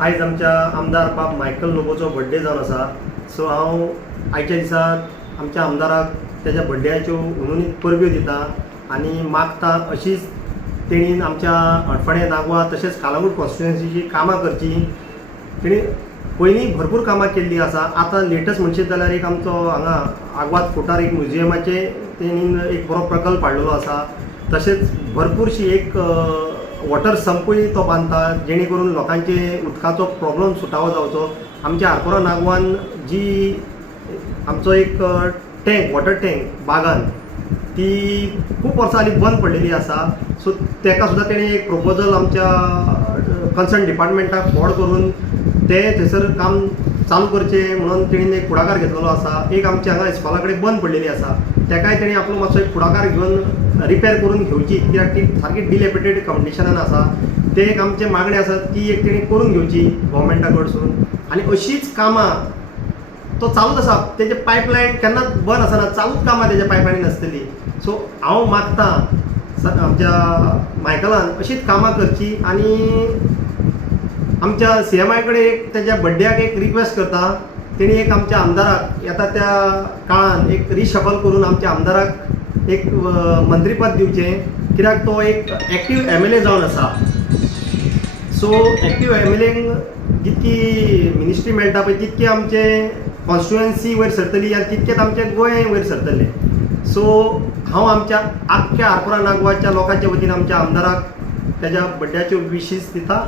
आयज आमच्या आमदार बाब मायकल लोबोचो बड्डे जावन आसा. सो हांव आयच्या दिसा आमच्या आमदाराक तेज्या बड्डेयाच्यो उनुनीत परब्यो दिता आनी मागता अशीच तेणीन आमच्या अडफणे नागवा तशेंच कालांगूट कॉन्स्टिट्युएन्सीची कामां करची. तेणी पयलीं भरपूर कामां केल्लीं आसा. आतां लेटस्ट म्हणशीत जाल्यार एक आमचो हांगा आग्वाद फोटार एक म्युझियमाचे तेणीन एक बरो प्रकल्प हाडलेलो आसा. तशेंच भरपूरशी एक वॉटर संपूय तो बांदता जेणे करून लोकांचे उदकाचो प्रॉब्लम सुटावो जावचो. आमच्या आरपोरा नागवान जी आमचो एक टँक वॉटर टँक बागान ती खूप वर्सां बंद पडलेली आसा. सो तेका सुद्दां तेणें एक प्रपोजल आमच्या कन्सर्न डिपार्टमेंटाक फॉड करून ते थंयसर काम चालू करचे म्हणून तेणीन एक फुडाकार घेतलेलो आसा. एक आमच्या हांगा इस्कॉला कडेन बंद पडलेली आसा. तेकाय तेणी आपलो मातसो एक फुडाकार घेवन रिपेर करून घेवची कित्याक ती सारकी डिलेबिटेड कंडिशनान आसा ते एक आमचे मागणे आसात ती एक तेणी करून घेवची गोवमेंटा कडसून आनी अशीच कामां तो चालूच आसा तेजे पायपलायन केन्नाच बंद आसना चालूच कामां तेज्या पायपलायन आसतली सो हांव मागतां आमच्या मायकलान अशीच कामां करची आनी आमच्या सी एम आय कडेन एक तेज्या बड्ड्याक एक रिक्वेस्ट करता. तेणी एक आमच्या आमदाराक येता त्या काळान एक रिशफल करून आमच्या आमदाराक एक मंत्रीपद दिवचें. कित्याक तो एक एक्टीव एम एल ए जावन आसा. सो एक्टीव एम एल एक जितकी मिनिस्ट्री मेळटा पळय तितके आमचे कॉन्स्टिट्युएन्सी वयर सरतली आनी तितकेच आमचे गोंय वयर सरतले. सो हांव आमच्या आख्ख्या आरपुरा नागवाच्या लोकांच्या वतीन आमच्या आमदाराक तेज्या बड्ड्याच्यो विशीस दिता.